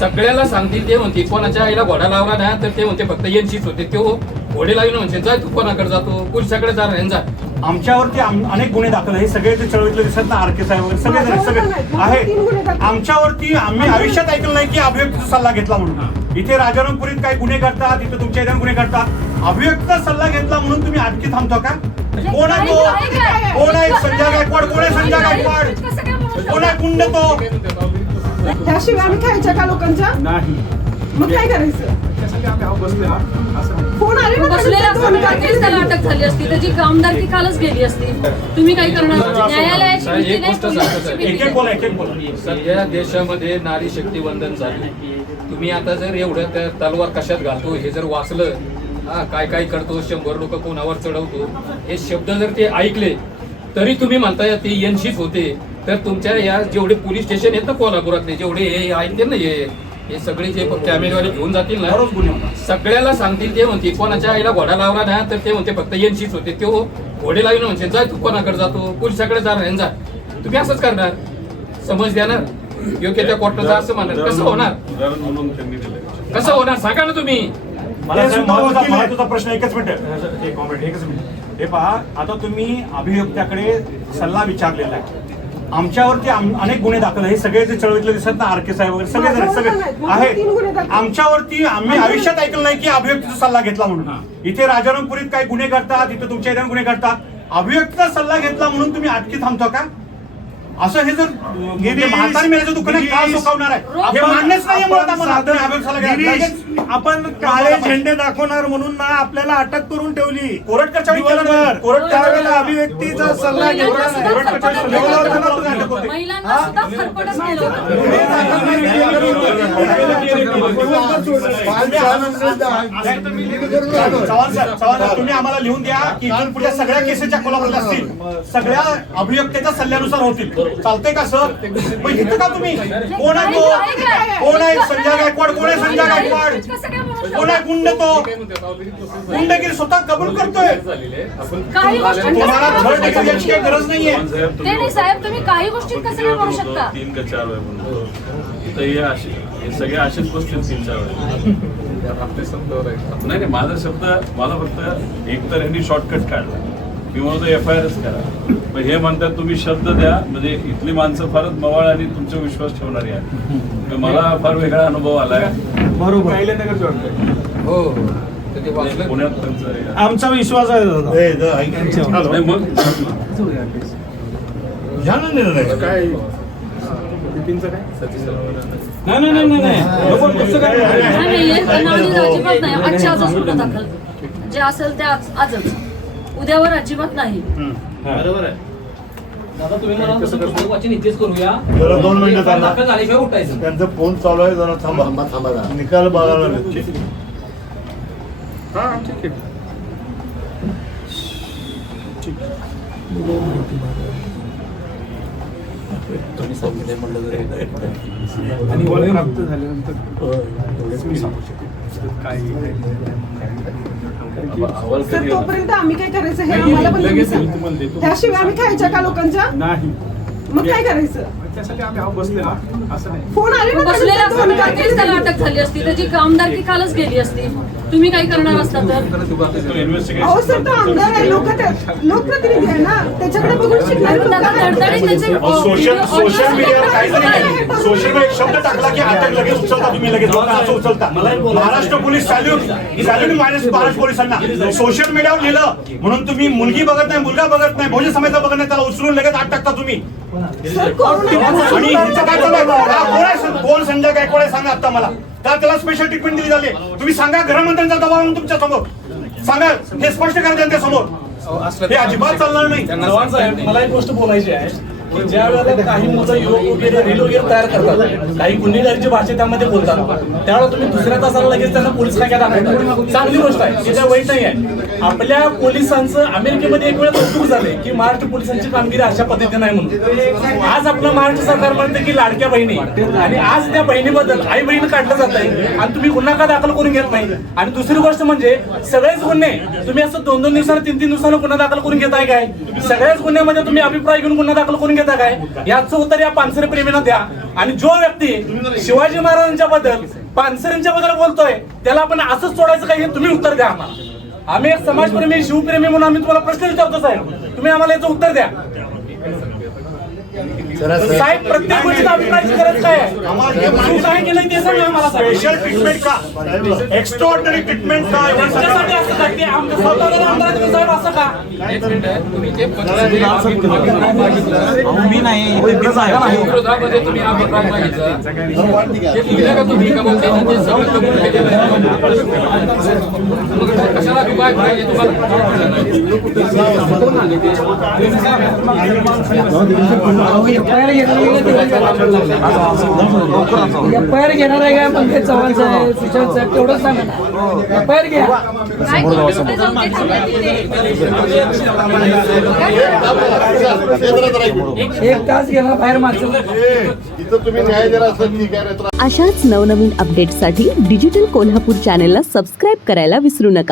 सगळ्याला सांगतील ते म्हणते कोणाच्या आईला घोडा लावला ना तर ते म्हणते फक्त यांचीच होते तो घोडे लावून म्हणते जाय तू कोणाकडे जातो पोलिसाकडे जा जा. आमच्यावरती अनेक गुन्हे दाखल आहे. हे सगळे ते चळवळीतले दिसत ना आरके साहेब वगैरे सगळे आहेत. आमच्यावरती आम्ही आयुष्यात ऐकलं नाही की अभिव्यक्तीचा सल्ला घेतला म्हणून. इथे राजारामपुरीत काही गुन्हे करतात, इथे तुमच्या इथे गुन्हे करतात. अभिव्यक्तीचा सल्ला घेतला म्हणून तुम्ही अटकी थांबतो का? कोण आहे तो? कोण आहे संजय गायकवाड? कोण आहे संजय गायकवाड? कोण आहे गुंड तो? त्याशिवाय आम्ही खायच्या का लोकांच्या नाही. मग काय करायचं? फोन आले ना बसलेला त्याला अटक झाली असती त्याची आमदारकी कालच गेली असती. तुम्ही काय करणार? न्यायालयाची भीती नाही. सध्या देशामध्ये नारी शक्ती वंदन झाली. तुम्ही आता जर एवढं त्या तलवार कशात घालतो हे जर वाचलं, काय काय करतो, 100 लोक कोणावर चढवतो, हे शब्द जर ते ऐकले तरी तुम्ही म्हणताय ते यंशीच होते. तर तुमच्या या जेवढे पोलीस स्टेशन आहेत ना कोल्हापुरातले जेवढे हे आहेत ना हे सगळे जे कॅमेरेवाले घेऊन जातील ना सगळ्याला सांगतील ते म्हणते कोणाच्या आईला घोडा लावला ना तर ते म्हणते फक्त यांचीच होते तो घोडे लावून म्हणते जाय तू कोणाकडे जातो पोलिसाकडे जा. तुम्ही असंच करणार? समज द्याणार योग्य त्या कोर्टात असं म्हणणार? कसं होणार? कसं होणार सांगा ना तुम्ही. महत्वाचा प्रश्न. एकच मिनिट. हे पहा, आता तुम्ही अभियोक्त्याकडे सल्ला विचारलेला आहे. आमच्यावरती अनेक गुन्हे दाखल आहे. हे सगळे ते चळवळीतले दिसत ना आरके साहेब वगैरे सगळे आहेत. आमच्यावरती आम्ही आयुष्यात ऐकलं नाही की अभिव्यक्तीचा सल्ला घेतला म्हणून. इथे राजारामपुरीत काही गुन्हे करतात, इथे तुमच्या इथे गुन्हे करतात. अभिव्यक्तीचा सल्ला घेतला म्हणून तुम्ही अटकी थांबतो का? असं हे जर म्हातारी मेल्याचं दुःख नाही का सोकावणार आहे? हे मान्यच नाही मुळात आम्हाला. आपण काळे झेंडे दाखवणार म्हणून ना आपल्याला अटक करून ठेवली. कोर्टच्या अभिव्यक्तीचा सल्ला महिलांना सुद्धा फरफटच केलं होतं. चव्हाण तुम्ही आम्हाला लिहून द्या की इथून पुढे सगळ्या केसेसच्या कोल्हापुरात असतील, सगळ्या अभियोक्त्याच्या सल्ल्यानुसार होतील. चालतंय का सर? मग इथं का तुम्ही? कोण आहे तो? कोण आहे संजय गायकवाड? कोण आहे संजय गायकवाड? कोण आहे गुंड तो? गुंडगिरी स्वतः कबूल करतोय. काही गोष्टी तुम्हाला थर्ड डिग्री याची काही गरज नाहीये. ते नाही साहेब, तुम्ही काही गोष्टी कसं काय करू शकता? 3 का 4 वेळा म्हणतो हे सगळ्या अशाच गोष्टी 3-4 वेळा. नाही माझा शब्द मला फक्त एक तर यांनी शॉर्टकट काढला किंवा तो FIRच करा. पण हे म्हणतात तुम्ही शब्द द्या, म्हणजे इथली माणसं फारच मवाळ आणि तुमचा विश्वास ठेवणारी आहे. मला फार वेगळा अनुभव आलाय. बरोबर. हो पुण्यात आमचा विश्वास आहे दादा. मग अजिबात नाही. आजच्या आजच गुन्हा दाखल जे असेल ते आजच, उद्यावर अजिबात नाही. बरोबर आहे दादा. तुम्ही मला वाचन इथेच करूया. 2 मिनिटं दाखल झाल्याशिवाय उठायचं. त्यांचा फोन चालू आहे, जरा थांबा. निकाल बघायला आणि वय प्राप्त झाल्यानंतर सर तोपर्यंत आम्ही काय करायचं हे आम्हाला पण तुम्ही सांगा. त्याशिवाय आम्ही खायच्या का लोकांच्या? नाही. मग काय करायचं? त्यासाठी आम्ही बसलेला असं नाही. फोन आले ना बसलेला त्याला अटक झाली असती त्याची आमदारकी कालच गेली असती. तुम्ही काय करणार असता तर? अहो सर, तो आमदार आहे, लोकप्रतिनिधी आहे ना, त्याच्याकडे बघून शिकणार. सोशल मीडियावर काहीतरी सोशल मीडिया शब्द टाकला की अटक लगेच उचलता तुम्ही, लगेच असं उचलता. महाराष्ट्र पोलीस सॅल्यूट महाराष्ट्र पोलिसांना. सोशल मीडियावर लिहिलं म्हणून तुम्ही मुलगी बघत नाही, मुलगा बघत नाही, बहुजन समाजाचा बघत नाही, त्याला उचलून लगेच आत टाकता तुम्ही. आणि कोण संजय गायकवाड सांगा आता मला, त्याला स्पेशल ट्रीटमेंट दिली झाली. तुम्ही सांगा गृहमंत्र्यांचा दबाव आणून तुमच्या समोर सांगा, हे स्पष्ट करा त्यांच्या समोर. हे अजिबात चालणार नाही. चव्हाण साहेब, मला एक गोष्ट बोलायची आहे. ज्या वेळेला काही मुलं युवक वगैरे रील वगैरे तयार करतात, काही गुन्हेगारीची भाषा त्यामध्ये बोलतात, त्यावेळेला तुम्ही दुसऱ्या तासाला लगेच त्यांना पोलीस खाक्यात दाखवता. चांगली गोष्ट आहे, त्याच्या वाईट नाही आहे. आपल्या पोलिसांचं अमेरिकेमध्ये एक वेळ कौतुक झाले की महाराष्ट्र पोलिसांची कामगिरी अशा पद्धतीने नाही म्हणून. आज आपलं महाराष्ट्र सरकार म्हणते की लाडक्या बहिणी, आणि आज त्या बहिणीबद्दल आई बहीण काढलं जात आहे आणि तुम्ही गुन्हा का दाखल करून घेत नाही. आणि दुसरी गोष्ट म्हणजे सगळेच गुन्हे तुम्ही असं 2-2 दिवसाला 3-3 दिवसाला गुन्हा दाखल करून घेताय काय? सगळ्याच गुन्ह्यामध्ये तुम्ही अभिप्राय घेऊन गुन्हा दाखल करून घेताय माहिती आहे काय, याचं उत्तर या पानसरे प्रेमीनं द्या. आणि जो व्यक्ती शिवाजी महाराजांच्या बद्दल पानसरेंच्या बद्दल बोलतोय त्याला आपण असंच सोडायचं काय हे तुम्ही उत्तर द्या आम्हाला. आम्ही एक समाजप्रेमी शिवप्रेमी म्हणून आम्ही तुम्हाला प्रश्न विचारतो साहेब, तुम्ही आम्हाला याचं उत्तर द्या. साहेब प्रत्येक गोष्टीचा अभिप्रायाची गरज काय आहे, तू काय केलं ते सांगा आम्हाला साहेब. स्पेशल ट्रीटमेंट का, एक्स्ट्रॉर्डनरी ट्रीटमेंट का, त्याच्यासाठी असं का की आमच्या स्वतःला आमदार साहेब असं का. तुम्ही ते पत्र जे विरोधामध्ये तुम्ही अभिप्राय मागितला ते लिहिलं का तुम्ही का मग ते सगळं कबूल केलेलं आहे? मग कशाला अभिप्राय पाहिजे एफआयआर घेणार आहे का पंकज चव्हाण साहेब, सुशांत साहेब, तेवढंच सांगा ना. एफआयआर घ्या. काय करून ते जाऊन ते थांबले तिथे. 1 तास गेला बाहेर माणसं. इथं तुम्ही न्याय देणार असेल ठीक आहे. अशाच नवनवीन अपडेट्ससाठी डिजिटल कोल्हापूर चॅनेलला सबस्क्राईब करायला विसरू नका.